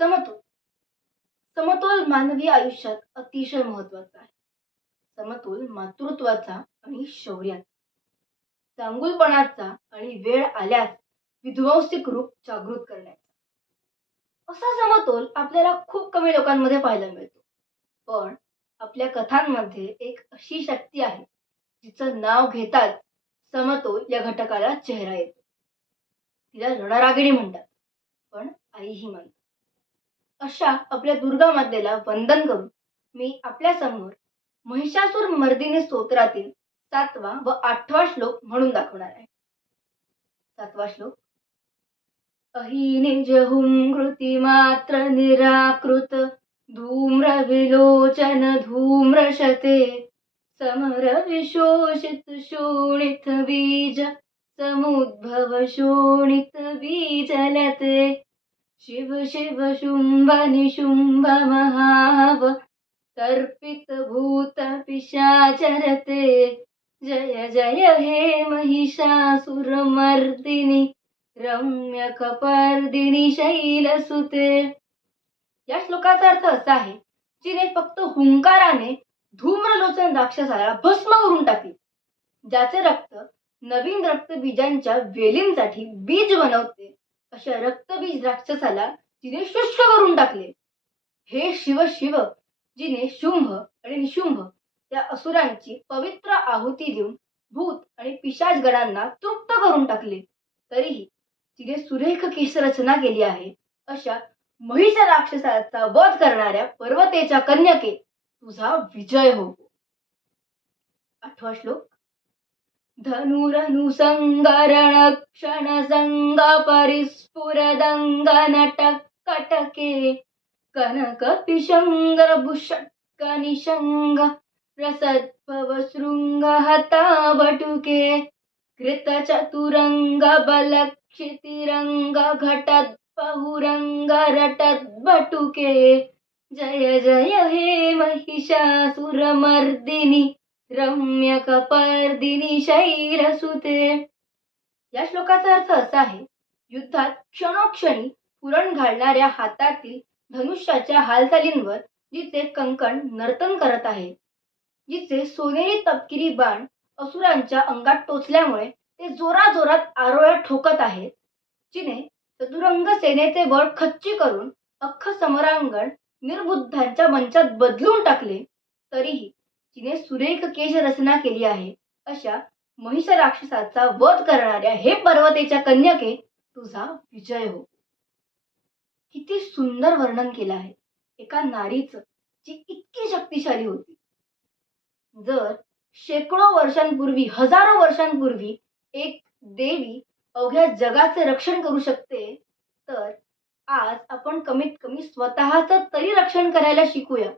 समतोल समतोल मानवी आयुष्यात अतिशय महत्वाचा आहे. समतोल मातृत्वाचा आणि शौर्याचा, चांगुलपणाचा आणि वेळ आल्यास विध्वंसक रूप जागृत करण्याचा. असा समतोल आपल्याला खूप कमी लोकांमध्ये पाहायला मिळतो. पण आपल्या कथांमध्ये एक अशी शक्ती आहे जिचं नाव घेताच समतोल या घटकाला चेहरा येतो. तिला रणरागिणी म्हणतात, पण आईही म्हणतात. अशा आपल्या दुर्गा मातेला वंदन करून मी आपल्या समोर महिषासुर मर्दिनी स्तोत्रातील 7वा व 8वा श्लोक म्हणून दाखवणार आहे. 7वा श्लोक. अहि निज हुंकृती मात्र निराकृत धूम्र विलोचन धूम्रशते समर विशोषित शोणित बीज समुद्भव शोणित बीजलते शिव शिव शुंभ निशुंभ महाव तर्पित भूत पिशाचरते जय जय हे महिषासुरमर्दिनी रम्य कपर्दिनी शैलसुते. या श्लोकाचा अर्थ असा आहे, जिने फक्त हुंकाराने धूम्रलोचन राक्षसाला भस्म करून टाकले, ज्याचे रक्त नवीन रक्तबीजांच्या वेलींसाठी बीज बनवते, अशा रक्तबीज राक्षसाला जिने शुष्क करून टाकले. हे शिव शिव, जिने शुंभ आणि निशुंभ या असुरांची पवित्र आहुती देऊन भूत आणि पिशाच गणांना तृप्त करून टाकले, तरीही जिने सुरेख केश रचना केली आहे, अशा महिष राक्षसाचा वध करणाऱ्या पर्वतेच्या कन्यके तुझा विजय हो. 8वा श्लोक. धनुरनुसंगरण क्षण संग परिस्फुरदंग नटक कटके कनक पिशंगर भूषक निशंग रसद्भव शृंग हता बटुके कृत चतुरंग बल क्षितिरंग घटत बहुरंग रटत बटुके जय जय हे महिषासुरमर्दिनी रम्य कपर्दिनी शैलसुते. या श्लोकाचा अर्थ असा आहे, युद्धात क्षणोक्षणी पुरण घालणाऱ्या हातातील धनुष्याच्या हालचालींवर जिचे कंकण नर्तन करत आहे, जिचे सोनेरी तपकिरी बाण असुरांच्या अंगात टोचल्यामुळे ते जोराजोरात आरोळ्या ठोकत आहेत, जिने चतुरंग सेनेचे बळ खच्ची करून अख्ख समरांगण निर्बुद्धांच्या मंचात बदलून टाकले, तरीही जिने सुरेख केश रचना केली आहे, अशा महिष राक्षसाचा वध करणाऱ्या हे पर्वतेच्या कन्यके तुझा विजय हो. किती सुंदर वर्णन केलं आहे एका नारीचं, जी इतकी शक्तिशाली होती. जर शेकडो वर्षांपूर्वी, हजारो वर्षांपूर्वी एक देवी अवघ्या जगाचे रक्षण करू शकते, तर आज आपण कमीत कमी स्वतःच तरी रक्षण करायला शिकूया.